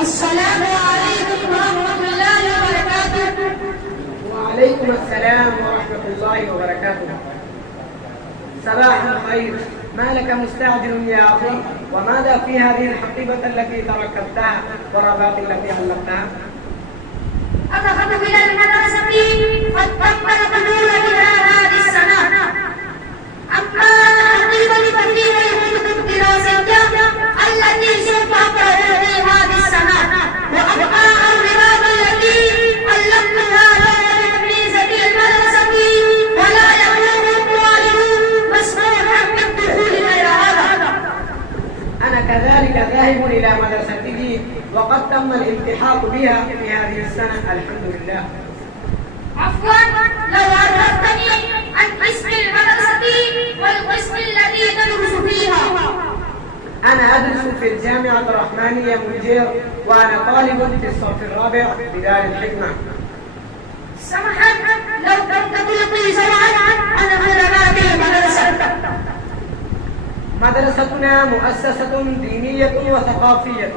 السلام عليكم ورحمة الله وبركاته. وعليكم السلام ورحمة الله وبركاته. صباح الخير. ما لك مستعجل يا أخي؟ وماذا في هذه الحقيبة التي تركبتها والرباط التي علقتها؟ أذهب إلى المدرسة قد تم القبول إلى هذه السنة. أما الحقيبة ففيها الكتب الدراسية التي سوف أقرأها في هذه السنة، وأبقى الرباط التي علقتها في سبيل المدرسة، ولا يكون الطالب مسموحا بالدخول إلى هذا. أنا كذلك ذاهب إلى مدرستي وقد تم الالتحاق بها في هذه السنة الحمد لله. عفوا، لو عرفتني عن اسم المدرسة والقسم الذي تدرس فيها. أنا أدرس في الجامعة الرحمانية منجير، وأنا طالب في الصف الرابع بدار الحكمة. سمحا، لو كنت تلقي سمعا عن علماء المدرسة. مدرستنا مؤسسة دينية وثقافية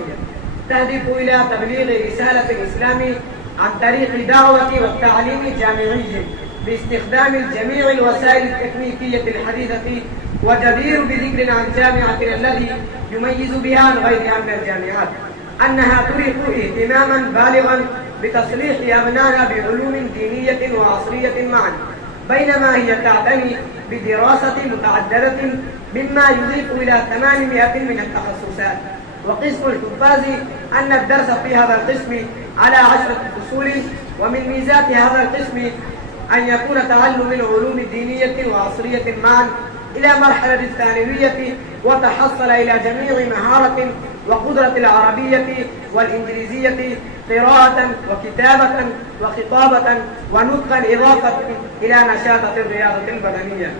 تهدف إلى تبليغ رسالة الإسلام عن طريق الدعوة والتعليم الجامعي باستخدام جميع الوسائل التكنيكية الحديثة، وجدير بذكر عن جامعتنا الذي يميز بها عن غيرها من الجامعات أنها تريق اهتماما بالغا بتصليح أبنائها بعلوم دينية وعصرية معا، بينما هي تعتني بدراسة متعددة مما يضيف إلى 800 من التخصصات. وقسم الحفاظ أن الدرس في هذا القسم على 10 فصول، ومن ميزات هذا القسم أن يكون تعلم العلوم الدينية وعصرية معا إلى مرحلة الثانوية، وتحصل إلى جميع مهارة وقدرة العربية والإنجليزية قراءة وكتابة وخطابة ونطقا، إضافة إلى نشاطة الرياضة البدنية.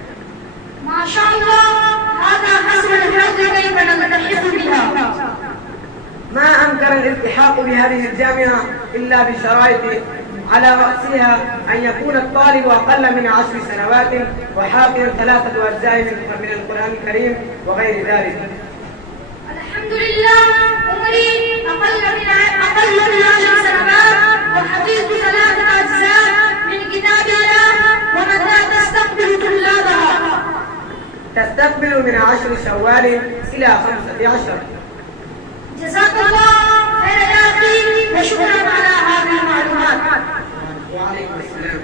ما شاء الله، هذا حسب الحظ كيف نلتحق بها. ما أمكن الالتحاق بهذه الجامعة إلا بشرائط، على رأسها أن يكون الطالب أقل من 10 سنوات وحافظا 3 أجزاء من القرآن الكريم وغير ذلك. الحمد لله، عمري أقل من 10 سنوات وحفظت 3 أجزاء من كتاب الله. ومتى تستقبل طلابها؟ تستقبل من 10 شوال إلى 15. جزاك الله خير يا أخي، وشكرا على هذه المعلومات. وعليكم السلام.